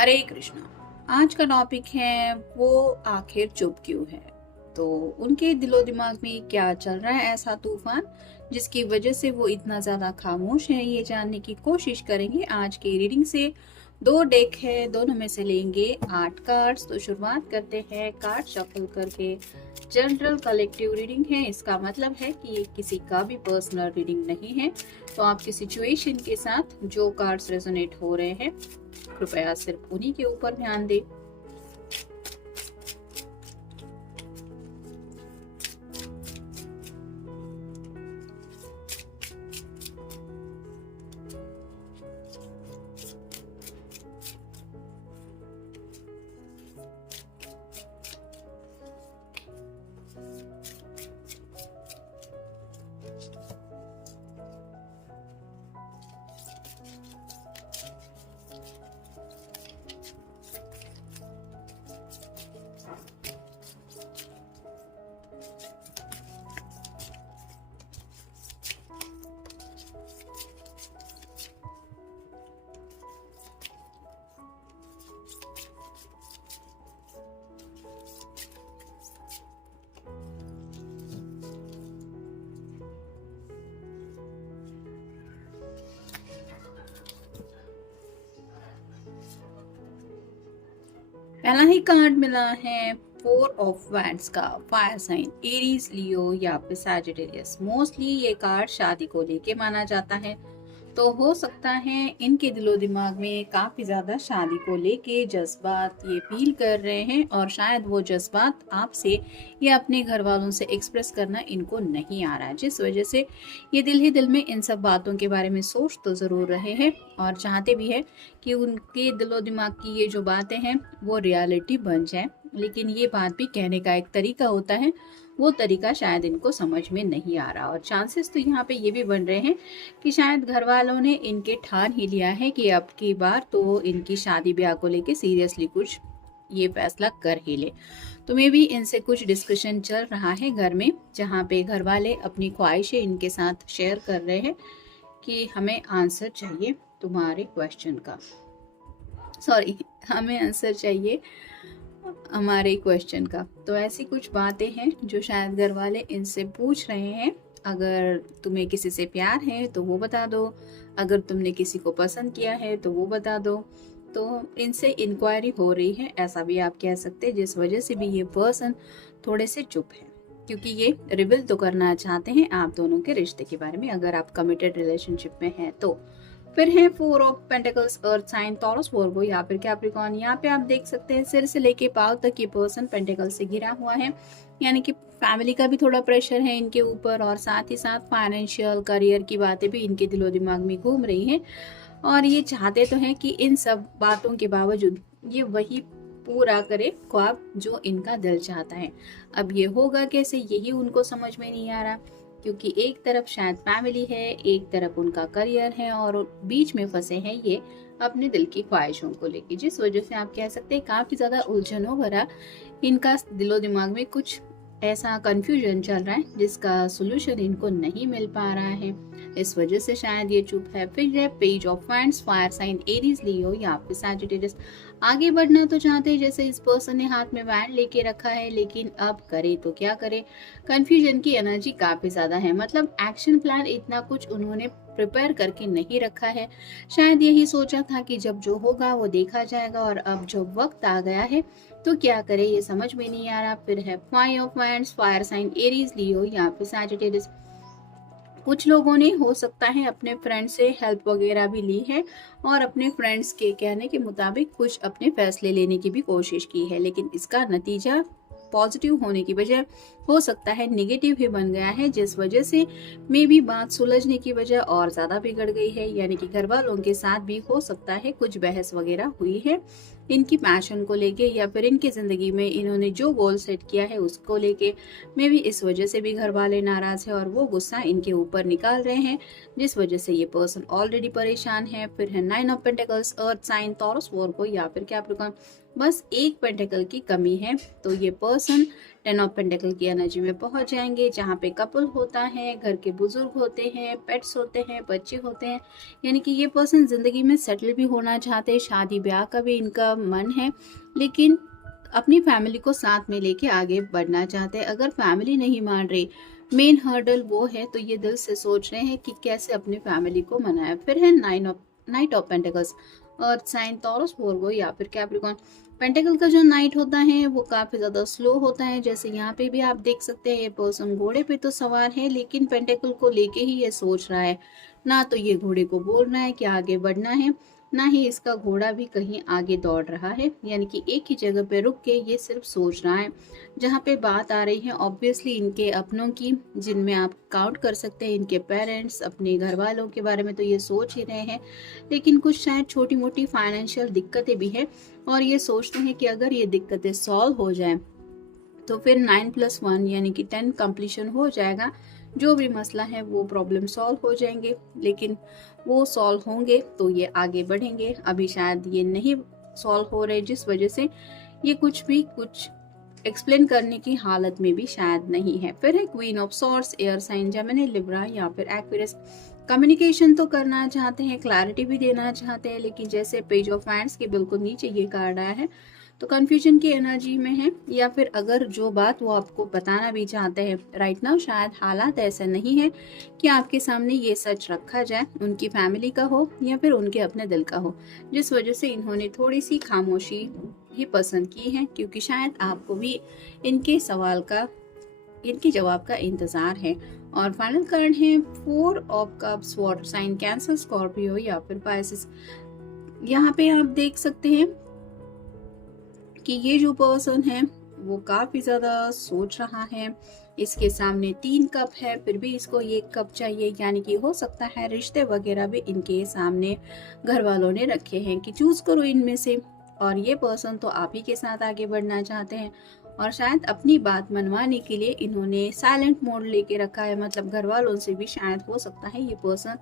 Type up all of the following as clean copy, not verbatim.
हरे कृष्णा। आज का टॉपिक है वो आखिर चुप क्यों है। तो उनके दिलो दिमाग में क्या चल रहा है ऐसा तूफान जिसकी वजह से वो इतना ज्यादा खामोश है, ये जानने की कोशिश करेंगे आज की रीडिंग से। दो डेक है, दोनों में से लेंगे 8 कार्ड्स। तो शुरुआत करते हैं कार्ड शफल करके। जनरल कलेक्टिव रीडिंग है, इसका मतलब है कि ये किसी का भी पर्सनल रीडिंग नहीं है। तो आपकी सिचुएशन के साथ जो कार्ड्स रेजोनेट हो रहे हैं कृपया सिर्फ उन्हीं के ऊपर ध्यान दें। पहला ही कार्ड मिला है 4 ऑफ वैंड्स का। फायर साइन एरीज, लियो या फिर सैजिटेरियस। मोस्टली ये कार्ड शादी को लेके माना जाता है, तो हो सकता है इनके दिलो दिमाग में काफी ज्यादा शादी को लेके जज्बात ये फील कर रहे हैं, और शायद वो जज्बात आपसे या अपने घर वालों से एक्सप्रेस करना इनको नहीं आ रहा है, जिस वजह से ये दिल ही दिल में इन सब बातों के बारे में सोच तो जरूर रहे हैं और चाहते भी है कि उनके दिलो दिमाग की ये जो बातें हैं वो रियलिटी बन जाए। लेकिन ये बात भी कहने का एक तरीका होता है, वो तरीका शायद इनको समझ में नहीं आ रहा। और चांसेस तो यहाँ पे ये भी बन रहे हैं कि शायद घर वालों ने इनके ठान ही लिया है कि अब की बार तो इनकी शादी ब्याह को लेके सीरियसली कुछ ये फैसला कर ही ले। तो मे भी इनसे कुछ डिस्कशन चल रहा है घर में, जहाँ पे घर वाले अपनी ख्वाहिशें इनके साथ शेयर कर रहे हैं कि हमें आंसर चाहिए तुम्हारे क्वेश्चन का। सॉरी, हमें आंसर चाहिए हमारे क्वेश्चन का। तो ऐसी कुछ बातें हैं जो शायद घर वाले इनसे पूछ रहे हैं। अगर तुम्हें किसी से प्यार है तो वो बता दो, अगर तुमने किसी को पसंद किया है तो वो बता दो। तो इनसे इंक्वायरी हो रही है, ऐसा भी आप कह सकते हैं, जिस वजह से भी ये पर्सन थोड़े से चुप है, क्योंकि ये रिवील तो करना चाहते हैं आप दोनों के रिश्ते के बारे में, अगर आप कमिटेड रिलेशनशिप में हैं तो। फिर है 4 of pentacles, earth sign, Taurus, Virgo या फिर कैप्रिकॉर्न। यहाँ पे आप देख सकते हैं सिर से लेके पांव तक ये पर्सन पेंटिकल से घिरा हुआ है, यानी कि फैमिली का भी थोड़ा प्रेशर है इनके ऊपर, और साथ ही साथ फाइनेंशियल करियर की बातें भी इनके दिलो दिमाग में घूम रही हैं। और ये चाहते तो हैं कि इन सब बातों के बावजूद ये वही पूरा करे ख्वाब जो इनका दिल चाहता है। अब ये होगा कैसे, यही उनको समझ में नहीं आ रहा, क्योंकि एक तरफ शायद फैमिली है, एक तरफ उनका करियर है, और बीच में फंसे हैं ये अपने दिल की ख्वाहिशों को लेके, जिस वजह से आप कह सकते हैं काफी ज्यादा उलझनों भरा इनका दिलो दिमाग में कुछ ऐसा कंफ्यूजन चल रहा है जिसका सोल्यूशन इनको नहीं मिल पा रहा है। इस वजह से शायद ये चुप है। फिर है page of wands, fire sign Aries, Leo या फिर सैजिटेरियस। आगे बढ़ना तो चाहते हैं, जैसे इस पर्सन ने हाथ में वैंड लेके रखा है, लेकिन अब करे तो क्या करे। कंफ्यूजन की एनर्जी काफी ज्यादा है, मतलब एक्शन प्लान इतना कुछ उन्होंने प्रिपेयर करके नहीं रखा है। शायद यही सोचा था कि जब जो होगा वो देखा जाएगा, और अब जब वक्त आ गया है तो क्या करे ये समझ में नहीं आ रहा। फिर है 5 of wands, fire sign Aries, Leo या फिर सैजिटेरियस। कुछ लोगों ने हो सकता है अपने फ्रेंड से हेल्प वगैरह भी ली है, और अपने फ्रेंड्स के कहने के मुताबिक कुछ अपने फैसले लेने की भी कोशिश की है, लेकिन इसका नतीजा पॉजिटिव होने की बजाय हो सकता है नेगेटिव ही बन गया है, जिस वजह से मे भी बात सुलझने की वजह और ज्यादा बिगड़ गई है। यानी कि घर वालों के साथ भी हो सकता है कुछ बहस वगैरह हुई है इनकी पैशन को लेके, या फिर इनकी जिंदगी में इन्होंने जो गोल सेट किया है उसको लेके। मे भी इस वजह से भी घर वाले नाराज है और वो गुस्सा इनके ऊपर निकाल रहे हैं, जिस वजह से ये पर्सन ऑलरेडी परेशान है। फिर है 9 of pentacles, earth sign, Taurus, Virgo या फिर कैप्रिकॉर्न। बस एक पेंटिकल की कमी है, तो ये पर्सन टेन ऑफ पेंटिकल की एनर्जी में पहुंच जाएंगे, जहाँ पे कपल होता है, घर के बुजुर्ग होते हैं, पेट्स होते हैं, बच्चे होते हैं। यानी कि ये पर्सन जिंदगी में सेटल भी होना चाहते हैं, शादी ब्याह का भी इनका मन है, लेकिन अपनी फैमिली को साथ में लेके आगे बढ़ना चाहते हैं। अगर फैमिली नहीं मान रही, मेन हर्डल वो है, तो ये दिल से सोच रहे हैं कि कैसे अपनी फैमिली को मनाए। फिर है knight of pentacles, earth sign, Taurus, Virgo या फिर कैप्रिकॉर्न। पेंटिकल का जो नाइट होता है वो काफी ज्यादा स्लो होता है, जैसे यहाँ पे भी आप देख सकते हैं ये पर्सन घोड़े पे तो सवार है, लेकिन पेंटिकल को लेके ही ये सोच रहा है। ना तो ये घोड़े को बोल रहा है कि आगे बढ़ना है, ना ही इसका घोड़ा भी कहीं आगे दौड़ रहा है। यानी कि एक ही जगह पे रुक के ये सिर्फ सोच रहा है। जहाँ पे बात आ रही है ऑब्वियसली इनके अपनों की, जिनमें आप काउंट कर सकते हैं इनके पेरेंट्स, अपने घर वालों के बारे में तो ये सोच ही रहे हैं। लेकिन कुछ शायद छोटी मोटी फाइनेंशियल दिक्कतें भी है, और ये सोचते हैं कि अगर ये दिक्कतें सॉल्व हो जाए तो फिर 9+1 यानी कि 10 कंप्लीशन हो जाएगा। जो भी मसला है वो प्रॉब्लम सॉल्व हो जाएंगे, लेकिन वो सॉल्व होंगे तो ये आगे बढ़ेंगे। अभी शायद ये नहीं सॉल्व हो रहे, जिस वजह से ये कुछ एक्सप्लेन करने की हालत में भी शायद नहीं है। फिर है queen of swords, air sign Gemini, Libra या फिर एक्वेरियस। कम्युनिकेशन तो करना चाहते हैं, क्लैरिटी भी देना चाहते हैं, लेकिन जैसे पेज ऑफ हैंड्स के बिल्कुल नीचे ये कार्ड आया है तो कंफ्यूजन की एनर्जी में है। या फिर अगर जो बात वो आपको बताना भी चाहते हैं राइट नाउ, शायद हालात ऐसे नहीं है कि आपके सामने ये सच रखा जाए, उनकी फैमिली का हो या फिर उनके अपने दिल का हो, जिस वजह से इन्होंने थोड़ी सी खामोशी ही पसंद की है, क्योंकि शायद आपको भी इनके जवाब का इंतजार है। और फाइनल कार्ड है 4 of cups, water sign, Cancer, Scorpio या फिर पाइसेस। यहाँ पे आप देख सकते हैं कि ये जो पर्सन है वो काफी ज्यादा सोच रहा है। इसके सामने 3 कप है, फिर भी इसको 1 कप चाहिए, यानी कि हो सकता है रिश्ते वगैरह भी इनके सामने घर वालों ने रखे हैं कि चूज करो इनमें से। और ये पर्सन तो आप ही के साथ आगे बढ़ना चाहते हैं, और शायद अपनी बात मनवाने के लिए इन्होंने साइलेंट मोड लेके रखा है। मतलब घर वालों से भी शायद हो सकता है ये पर्सन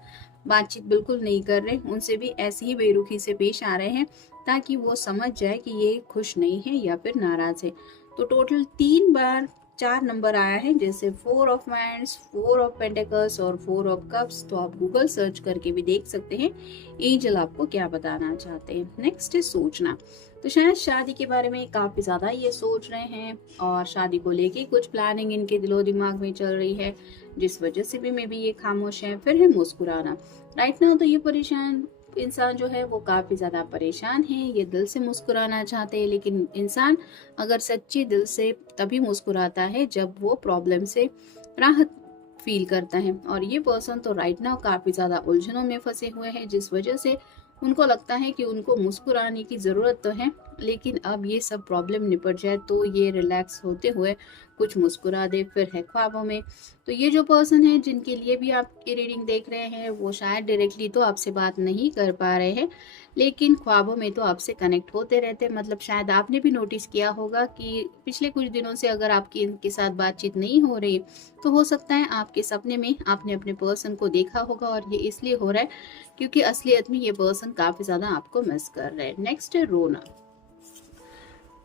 बातचीत बिल्कुल नहीं कर रहे, उनसे भी ऐसे ही बेरुखी से पेश आ रहे हैं ताकि वो समझ जाए कि ये खुश नहीं है या फिर नाराज है। तो टोटल 3 बार 4 नंबर आया है, जैसे 4 ऑफ वांड्स, 4 ऑफ पेंटिकल्स और 4 ऑफ कप्स। तो आप गूगल सर्च करके भी देख सकते हैं एंजल आपको क्या बताना चाहते हैं। नेक्स्ट है सोचना। तो शायद शादी के बारे में काफी ज्यादा ये सोच रहे हैं, और शादी को लेके कुछ प्लानिंग इनके दिलो दिमाग में चल रही है, जिस वजह से भी मे बी ये खामोश है। फिर है मुस्कुराना। राइट नाउ तो ये परेशान इंसान जो है वो काफी ज्यादा परेशान है, ये दिल से मुस्कुराना चाहते हैं, लेकिन इंसान अगर सच्चे दिल से तभी मुस्कुराता है जब वो प्रॉब्लम से राहत फील करता है। और ये पर्सन तो राइट नाउ काफी ज्यादा उलझनों में फंसे हुए हैं, जिस वजह से उनको लगता है कि उनको मुस्कुराने की जरूरत तो है, लेकिन अब ये सब प्रॉब्लम निपट जाए तो ये रिलैक्स होते हुए कुछ मुस्कुरा दे। फिर है ख्वाबों में। तो ये जो पर्सन है जिनके लिए भी आप ये रीडिंग देख रहे हैं वो शायद डायरेक्टली तो आपसे बात नहीं कर पा रहे हैं, लेकिन ख्वाबों में तो आपसे कनेक्ट होते रहते हैं। मतलब शायद आपने भी नोटिस किया होगा कि पिछले कुछ दिनों से अगर आपकी इनके साथ बातचीत नहीं हो रही तो हो सकता है आपके सपने में आपने अपने पर्सन को देखा होगा, और ये इसलिए हो रहा है क्योंकि असलियत में ये पर्सन काफी ज्यादा आपको मिस कर रहे हैं। नेक्स्ट है रोना।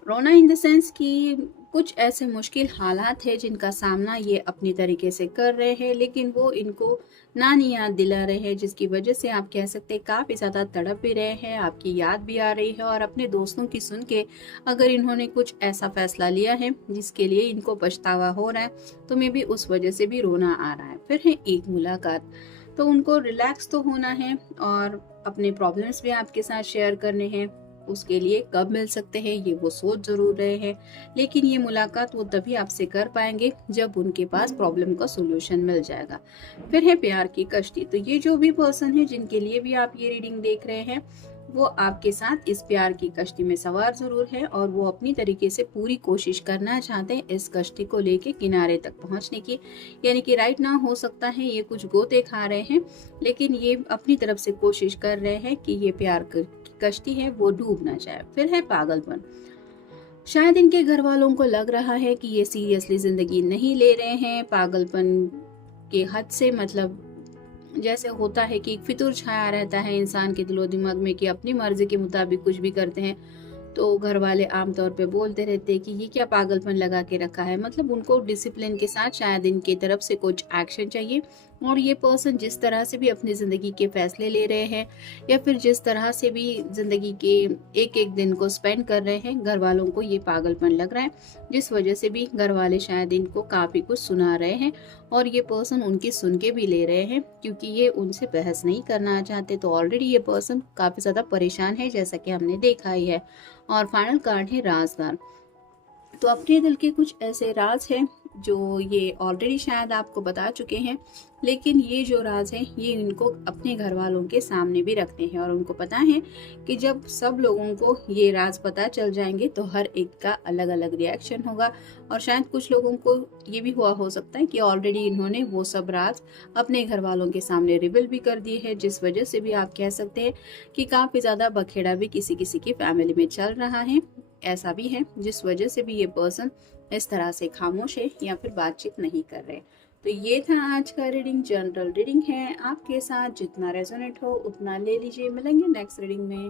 रोना इन द सेंस कि कुछ ऐसे मुश्किल हालात है जिनका सामना ये अपनी तरीके से कर रहे हैं, लेकिन वो इनको नानी याद दिला रहे हैं, जिसकी वजह से आप कह सकते हैं काफी ज्यादा तड़प भी रहे हैं, आपकी याद भी आ रही है। और अपने दोस्तों की सुन के अगर इन्होंने कुछ ऐसा फैसला लिया है जिसके लिए इनको पछतावा हो रहा है तो मे भी उस वजह से भी रोना आ रहा है। फिर है एक मुलाकात। तो उनको रिलैक्स तो होना है और अपने प्रॉब्लम्स भी आपके साथ शेयर करने हैं। उसके लिए कब मिल सकते हैं ये वो सोच जरूर रहे हैं, लेकिन ये मुलाकात वो तभी आपसे कर पाएंगे जब उनके पास प्रॉब्लम का सोल्यूशन मिल जाएगा। फिर है प्यार की कश्ती। तो ये जो भी पर्सन है जिनके लिए भी आप ये रीडिंग देख रहे हैं वो आपके साथ इस प्यार की कश्ती में सवार जरूर है, और वो अपनी तरीके से पूरी कोशिश करना चाहते हैं इस कश्ती को लेके किनारे तक पहुंचने की। यानी कि राइट नाउ हो सकता है ये कुछ गोते खा रहे हैं, लेकिन ये अपनी तरफ से कोशिश कर रहे हैं कि ये प्यार की कश्ती है वो डूब ना जाए। फिर है पागलपन। शायद इनके घर वालों को लग रहा है कि ये सीरियसली जिंदगी नहीं ले रहे हैं। पागलपन के हद से मतलब जैसे होता है कि एक फितूर छाया रहता है इंसान के दिलो दिमाग में कि अपनी मर्जी के मुताबिक कुछ भी करते हैं, तो घर वाले आमतौर पे बोलते रहते हैं कि ये क्या पागलपन लगा के रखा है, मतलब उनको डिसिप्लिन के साथ शायद इनकी तरफ से कुछ एक्शन चाहिए। और ये पर्सन जिस तरह से भी अपनी ज़िंदगी के फैसले ले रहे हैं या फिर जिस तरह से भी ज़िंदगी के एक एक दिन को स्पेंड कर रहे हैं, घर वालों को ये पागलपन लग रहा है, जिस वजह से भी घर वाले शायद इनको काफ़ी कुछ सुना रहे हैं और ये पर्सन उनकी सुन के भी ले रहे हैं, क्योंकि ये उनसे बहस नहीं करना चाहते। तो ऑलरेडी ये पर्सन काफ़ी ज़्यादा परेशान है, जैसा कि हमने देखा ही है। और फाइनल कार्ड है राजदार। तो अपने दिल के कुछ ऐसे राज हैं जो ये ऑलरेडी शायद आपको बता चुके हैं, लेकिन ये जो राज है ये इनको अपने घर वालों के सामने भी रखते हैं और उनको पता है कि जब सब लोगों को ये राज पता चल जाएंगे तो हर एक का अलग अलग रिएक्शन होगा। और शायद कुछ लोगों को ये भी हुआ हो सकता है कि ऑलरेडी इन्होंने वो सब राज अपने घर वालों के सामने रिवील भी कर दिए हैं, जिस वजह से भी आप कह सकते हैं कि काफ़ी ज़्यादा बखेड़ा भी किसी किसी की फैमिली में चल रहा है। ऐसा भी है जिस वजह से भी ये पर्सन इस तरह से खामोश है या फिर बातचीत नहीं कर रहे। तो ये था आज का रीडिंग, जनरल रीडिंग है, आपके साथ जितना रेजोनेट हो उतना ले लीजिए। मिलेंगे नेक्स्ट रीडिंग में।